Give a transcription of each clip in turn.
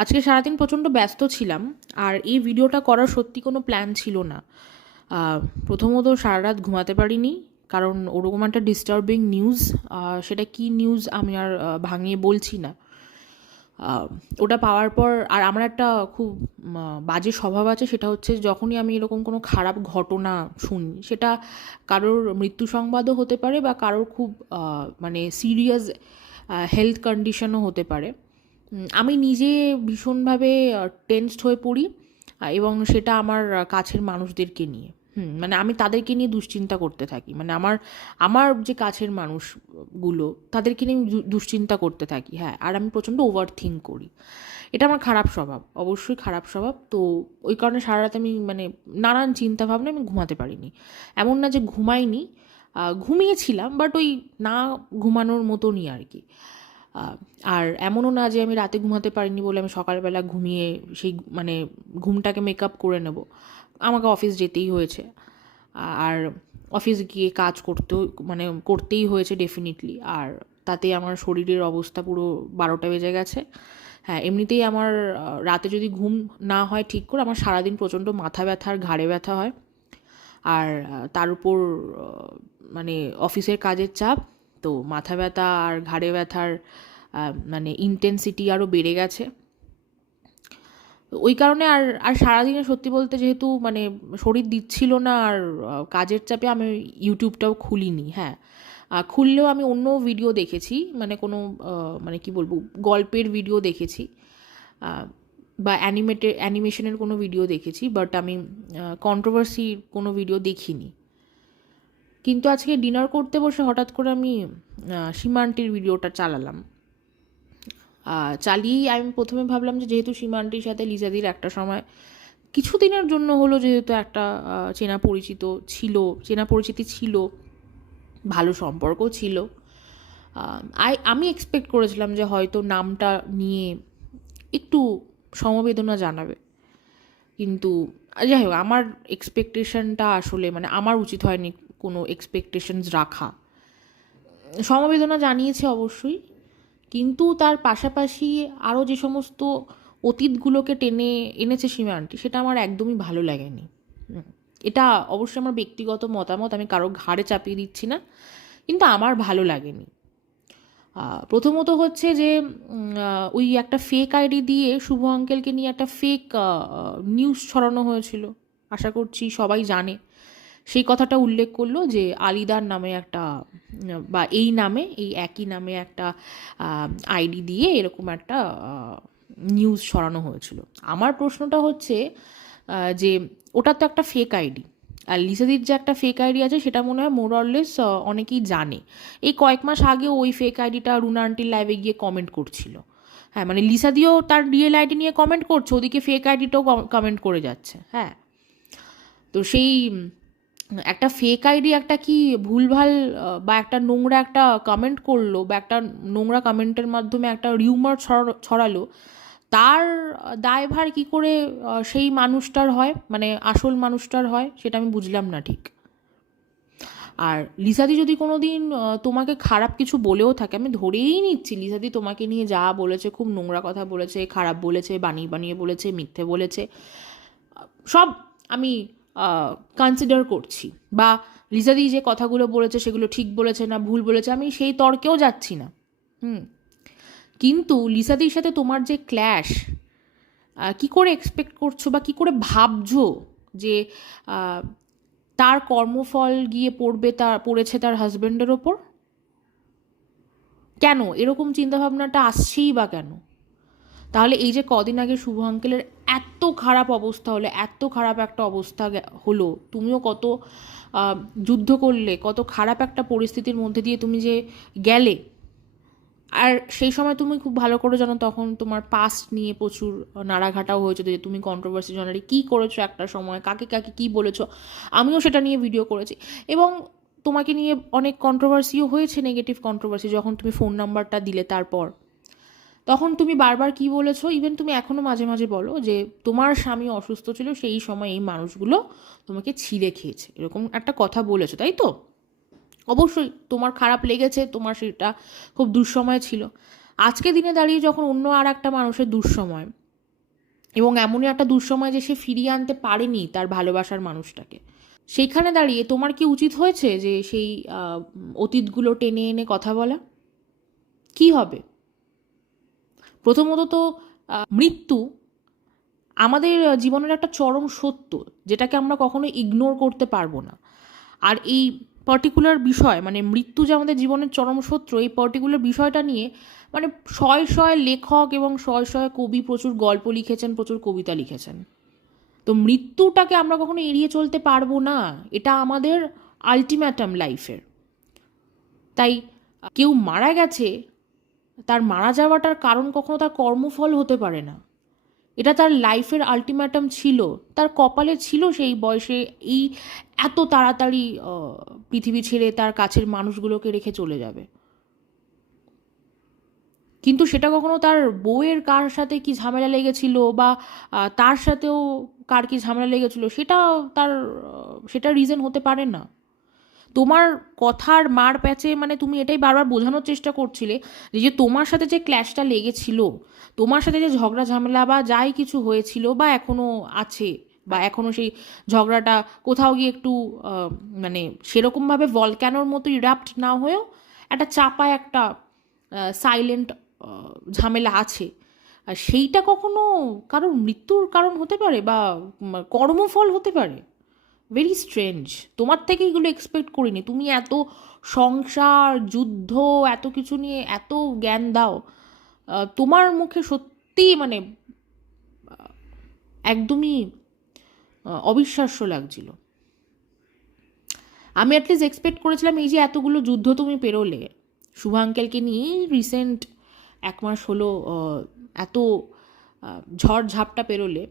আজকে সারাদিন প্রচণ্ড ব্যস্ত ছিলাম আর এই ভিডিওটা করার সত্যি কোনো প্ল্যান ছিল না। প্রথমত সারা রাত ঘুমাতে পারিনি, কারণ ওরকম একটা ডিস্টার্বিং নিউজ সেটা কি নিউজ আমি আর ভাঙিয়ে বলছি না। ওটা পাওয়ার পর আর আমার একটা খুব বাজে স্বভাব আছে, সেটা হচ্ছে যখনই আমি এরকম কোনো খারাপ ঘটনা শুনি, সেটা কারোর মৃত্যু সংবাদও হতে পারে বা কারোর খুব মানে সিরিয়াস হেলথ কন্ডিশনও হতে পারে। আমি নিজে ভীষণভাবে টেনসড হয়ে পড়ি এবং সেটা আমার কাছের মানুষদেরকে নিয়ে। হুম মানে আমি তাদেরকে নিয়ে দুশ্চিন্তা করতে থাকি। মানে আমার আমার যে কাছের মানুষগুলো, তাদেরকে নিয়ে আমি দুশ্চিন্তা করতে থাকি হ্যাঁ। আর আমি প্রচণ্ড ওভার থিঙ্ক করি। এটা আমার খারাপ স্বভাব, অবশ্যই খারাপ স্বভাব। তো ওই কারণে সারা রাত আমি মানে নানান চিন্তা ভাবনা আমি ঘুমাতে পারিনি। এমন না যে ঘুমাইনি ঘুমিয়েছিলাম বাট ওই না ঘুমানোর মতনই আর কি। আর এমনও না যে আমি রাতে ঘুমাতে পারিনি বলে আমি সকালবেলা ঘুমিয়ে সেই মানে ঘুমটাকে মেকআপ করে নেব। আমাকে অফিস যেতেই হয়েছে। আর অফিস গিয়ে কাজ করতেও মানে করতেই হয়েছে ডেফিনেটলি আর তাতে আমার শরীরের অবস্থা পুরো বারোটা বেজে গেছে। হ্যাঁ এমনিতেই আমার রাতে যদি ঘুম না হয় ঠিক করে আমার সারাদিন প্রচণ্ড মাথা ব্যথা আর ঘাড়ে ব্যথা হয়। আর তার উপর মানে অফিসের কাজের চাপ তো মাথা ব্যথা আর ঘাড়ে ব্যথার মানে ইন্টেন্সিটি আরও বেড়ে গেছে। ওই কারণে আর আর সারাদিনে সত্যি বলতে যেহেতু মানে শরীর দিচ্ছিল না আর কাজের চাপে আমি ইউটিউবটাও খুলিনি হ্যাঁ। খুললেও আমি অন্য ভিডিও দেখেছি মানে কোনো মানে কি বলব, গল্পের ভিডিও দেখেছি বা অ্যানিমেটেড অ্যানিমেশনের কোনো ভিডিও দেখেছি বাট আমি কন্ট্রোভার্সির কোনো ভিডিও দেখিনি। কিন্তু আজকে ডিনার করতে বসে হঠাৎ করে আমি আহ, সীমান্তির ভিডিওটা চালালাম। চালিয়েই আমি প্রথমে ভাবলাম যে যেহেতু সীমান্তির সাথে লিজাদির একটা সময় কিছুদিনের জন্য হলো যেহেতু একটা চেনা পরিচিত ছিল চেনা পরিচিতি ছিল ভালো সম্পর্ক ছিল। আই- আমি এক্সপেক্ট করেছিলাম যে হয়তো নামটা নিয়ে একটু সমবেদনা জানাবে। কিন্তু যাই হোক আমার এক্সপেকটেশনটা আসলে মানে আমার উচিত হয়নি কোনো এক্সপেকটেশনস রাখা। সমবেদনা জানিয়েছে অবশ্যই, কিন্তু তার পাশাপাশি আরও যে সমস্ত অতীতগুলোকে টেনে এনেছে সীমান্তি, সেটা আমার একদমই ভালো লাগেনি। এটা অবশ্যই আমার ব্যক্তিগত মতামত, আমি কারও ঘাড়ে চাপিয়ে দিচ্ছি না, কিন্তু আমার ভালো লাগেনি। প্রথমত হচ্ছে যে ওই একটা ফেক আইডি দিয়ে শুভ আঙ্কেলকে নিয়ে একটা ফেক নিউজ ছড়ানো হয়েছিল। আশা করছি সবাই জানে। সেই কথাটা উল্লেখ করল যে আলিদার নামে একটা, বা এই নামে, এই একই নামে একটা আইডি দিয়ে এরকম একটা নিউজ ছড়ানো হয়েছিল। আমার প্রশ্নটা হচ্ছে যে ওটা তো একটা ফেক আইডি। আর লিসাদির যে একটা ফেক আইডি আছে, সেটা মনে হয় মোরলেস অনেকেই জানে। এই কয়েক মাস আগে ওই ফেক আইডিটা রুনা আন্টির লাইভে গিয়ে কমেন্ট করছিল। হ্যাঁ মানে লিসাদিও তার রিয়েল আইডি নিয়ে কমেন্ট করছে, ওদিকে ফেক আইডিটাও কমেন্ট করে যাচ্ছে। হ্যাঁ তো সেই একটা ফেক আইডি একটা কি ভুলভাল বা একটা নোংরা একটা কমেন্ট করল, বা একটা নোংরা কমেন্টের মাধ্যমে একটা রিউমার ছড়ালো, তার দায়ভার কি করে সেই মানুষটার হয়? মানে আসল মানুষটার হয়? সেটা আমি বুঝলাম না ঠিক। আর লিসাদি যদি কোনো দিন তোমাকে খারাপ কিছু বলেও থাকে, আমি ধরেই নিচ্ছি, লিসাদি তোমাকে নিয়ে যা বলেছে, খুব নোংরা কথা বলেছে, খারাপ বলেছে, বানিয়ে বানিয়ে বলেছে, মিথ্যে বলেছে সব আমি কনসিডার করছি। বা লিজাদি যে কথাগুলো বলেছে, সেগুলো ঠিক বলেছে না, ভুল বলেছে, আমি সেই তর্কেও যাচ্ছি না। হুম। কিন্তু লিসাদির সাথে তোমার যে ক্ল্যাশ কি করে এক্সপেক্ট করছ বা কি করে ভাবছ যে তার কর্মফল গিয়ে পড়বে তার, পড়েছে তার হাজব্যান্ডের ওপর? কেন? এরকম চিন্তাভাবনাটা আসছেই বা কেন? তাহলে এই যে কদিন আগে শুভ আঙ্কেলের এত খারাপ অবস্থা হলো, এত খারাপ একটা অবস্থা হলো, তুমিও কত যুদ্ধ করলে, কত খারাপ একটা পরিস্থিতির মধ্যে দিয়ে তুমি যে গেলে। আর সেই সময় তুমি খুব ভালো করে জানো তখন তোমার পাস্ট নিয়ে প্রচুর নাড়াঘাটাও হয়েছে যে তুমি কন্ট্রোভার্সি জানারি কী করেছ একটা সময়, কাকে কাকে কী বলেছ, আমিও সেটা নিয়ে ভিডিও করেছি। এবং তোমাকে নিয়ে অনেক কন্ট্রোভার্সিও হয়েছে নেগেটিভ কন্ট্রোভার্সি যখন তুমি ফোন নাম্বারটা দিলে তারপর। তখন তুমি বারবার কি বলেছ? ইভেন তুমি এখনও মাঝে মাঝে বলো যে, তোমার স্বামী অসুস্থ ছিল, সেই সময় এই মানুষগুলো তোমাকে ছিঁড়ে খেয়েছে। এরকম একটা কথা বলেছ, তাই তো? অবশ্যই তোমার খারাপ লেগেছে, তোমার সেটা খুব দুঃসময় ছিল। আজকে দিনে দাঁড়িয়ে যখন অন্য আর একটা মানুষের দুঃসময় এবং এমনই একটা দুঃসময় যে সে ফিরিয়ে আনতে পারেনি তার ভালোবাসার মানুষটাকে, সেইখানে দাঁড়িয়ে তোমার কি উচিত হয়েছে যে সেই অতীতগুলো টেনে এনে কথা বলা? কি হবে? প্রথমত তো মৃত্যু আমাদের জীবনের একটা চরম সত্য, যেটাকে আমরা কখনো ইগনোর করতে পারব না। আর এই পার্টিকুলার বিষয় মানে মৃত্যু যে আমাদের জীবনের চরম সত্য, এই পার্টিকুলার বিষয়টা নিয়ে মানে শয় শয় লেখক এবং শয় শয় কবি প্রচুর গল্প লিখেছেন, প্রচুর কবিতা লিখেছেন। তো মৃত্যুটাকে আমরা কখনো এড়িয়ে চলতে পারব না, এটা আমাদের আলটিমেটাম লাইফের তাই কেউ মারা গেছে তার মারা যাওয়াটার কারণ কখনো তার কর্মফল হতে পারে না। এটা তার লাইফের আলটিমেটাম ছিল, তার কপালে ছিল সেই বয়সে এই এত তাড়াতাড়ি পৃথিবী ছেড়ে তার কাছের মানুষগুলোকে রেখে চলে যাবে। কিন্তু সেটা কখনো তার বউয়ের কার সাথে কি ঝামেলা লেগেছিল বা তার সাথেও কার কি ঝামেলা লেগেছিল, সেটা তার সেটা রিজন হতে পারে না। তোমার কথার মার প্যাচে মানে তুমি এটাই বারবার বোঝানোর চেষ্টা করছিলে যে তোমার সাথে যে ক্ল্যাশটা লেগেছিল, তোমার সাথে যে ঝগড়া ঝামেলা বা যাই কিছু হয়েছিল বা এখনও আছে বা এখনও সেই ঝগড়াটা কোথাও গিয়ে একটু মানে সেরকমভাবে ভলক্যানোর মতো ইরাপ্ট না হয়েও একটা চাপা একটা সাইলেন্ট ঝামেলা আছে। আর সেইটা কখনো কারোর মৃত্যুর কারণ হতে পারে বা কর্মফল হতে পারে? ভেরি স্ট্রেঞ্জ তোমার থেকে এগুলো এক্সপেক্ট করিনি। তুমি এত সংসার, যুদ্ধ, এত কিছু নিয়ে এত জ্ঞান দাও। তোমার মুখে সত্যি মানে একদমই অবিশ্বাস্য লাগছিল। আমি অ্যাটলিস্ট এক্সপেক্ট করেছিলাম এই যে এতগুলো যুদ্ধ তুমি পেরোলে। শুভাঙ্কেলকে নিয়েই রিসেন্ট এক মাস হলো এত ঝড় ঝাপটা পেরোলে।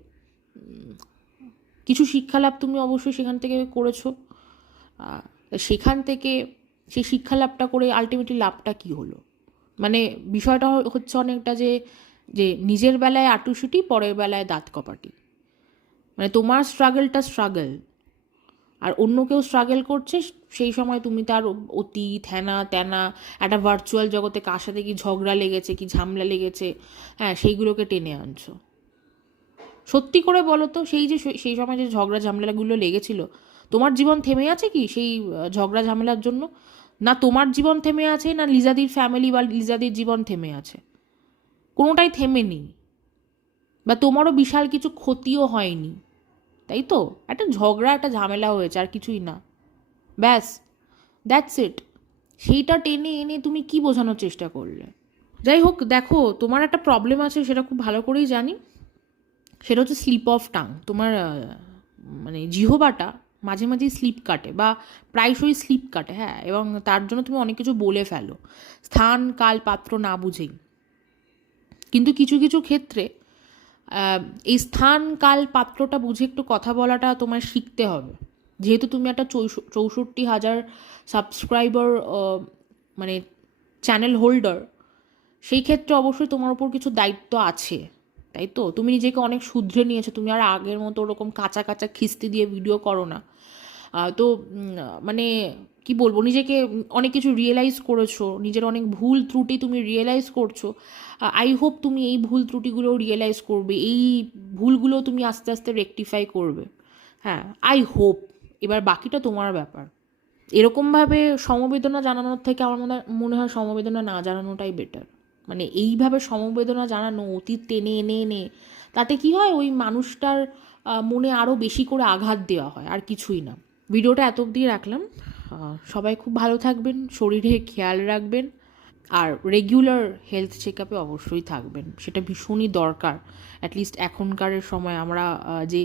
কিছু শিক্ষালাভ তুমি অবশ্যই সেখান থেকে করেছ। সেখান থেকে সেই শিক্ষালাভটা করে আলটিমেটলি লাভটা কি হলো? মানে বিষয়টা হচ্ছে অনেকটা যে যে নিজের বেলায় আটুসুটি পরের বেলায় দাঁত কপাটি। মানে তোমার স্ট্রাগলটা স্ট্রাগল আর অন্য কেউ স্ট্রাগল করছে, সেই সময় তুমি তার অতি হ্যানা ত্যানা একটা ভার্চুয়াল জগতে কার সাথে কি ঝগড়া লেগেছে, কি ঝামলা লেগেছে হ্যাঁ সেইগুলোকে টেনে আনছো। সত্যি করে বলো তো, সেই যে সেই সময় যে ঝগড়া ঝামেলাগুলো লেগেছিল, তোমার জীবন থেমে আছে কি সেই ঝগড়া ঝামেলার জন্য? না তোমার জীবন থেমে আছে, না লিজাদির ফ্যামিলি বা লিজাদির জীবন থেমে আছে? কোনোটাই থেমে নেই বা তোমারও বিশাল কিছু ক্ষতিও হয়নি। তাই তো? একটা ঝগড়া, একটা ঝামেলা হয়েছে, আর কিছুই না। ব্যাস দ্যাটস ইট সেইটা টেনে এনে তুমি কি বোঝানোর চেষ্টা করলে? যাই হোক, দেখো, তোমার একটা প্রবলেম আছে, সেটা খুব ভালো করেই জানি। সেটা হচ্ছে স্লিপ অফ টাং। তোমার মানে জিহবাটা মাঝে মাঝেই স্লিপ কাটে বা প্রায়শই স্লিপ কাটে হ্যাঁ এবং তার জন্য তুমি অনেক কিছু বলে ফেলো। স্থান, কাল, পাত্র না বুঝেই। কিন্তু কিছু কিছু ক্ষেত্রে এই স্থান, কাল, পাত্রটা বুঝে একটু কথা বলাটা তোমার শিখতে হবে। যেহেতু তুমি একটা চৌষ- চৌষট্টি হাজার সাবস্ক্রাইবার মানে চ্যানেল হোল্ডার সেই ক্ষেত্রে অবশ্যই তোমার উপর কিছু দায়িত্ব আছে। তাই তো? তুমি নিজেকে অনেক শুধরে নিয়েছো। তুমি আর আগের মতো ওরকম কাঁচা কাঁচা খিস্তি দিয়ে ভিডিও করো না। তো মানে কি বলব? নিজেকে অনেক কিছু রিয়েলাইজ করেছ। নিজের অনেক ভুল ত্রুটি তুমি রিয়েলাইজ করছ। আই হোপ তুমি এই ভুল ত্রুটিগুলো রিয়েলাইজ করবে। এই ভুলগুলো তুমি আস্তে আস্তে রেকটিফাই করবে। হ্যাঁ আই হোপ এবার বাকিটা তোমার ব্যাপার। এরকমভাবে সমবেদনা জানানোর থেকে আমার মনে মনে হয় সমবেদনা না জানানোটাই বেটার মানে এইভাবে সমবেদনা জানানো, অতীত টেনে এনে এনে, তাতে কি হয়? ওই মানুষটার মনে আরও বেশি করে আঘাত দেওয়া হয়, আর কিছুই না। ভিডিওটা এত অবধি রাখলাম। সবাই খুব ভালো থাকবেন, শরীরে খেয়াল রাখবেন, আর রেগুলার হেলথ চেক আপে অবশ্যই থাকবেন। সেটা ভীষণই দরকার। অ্যাটলিস্ট এখনকার সময় আমরা যে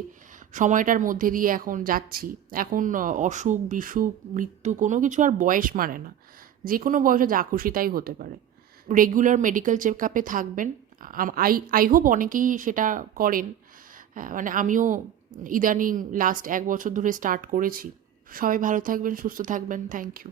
সময়টার মধ্যে দিয়ে এখন যাচ্ছি, এখন অসুখ, বিসুখ, মৃত্যু কোনো কিছু আর বয়স মানে না। যে কোনো বয়সে যা খুশি তাই হতে পারে। রেগুলার মেডিকেল চেক আপে থাকবেন আই আই হোপ অনেকেই সেটা করেন। হ্যাঁ, মানে আমিও ইদানিং লাস্ট এক বছর ধরে স্টার্ট করেছি। সবাই ভালো থাকবেন সুস্থ থাকবেন। Thank you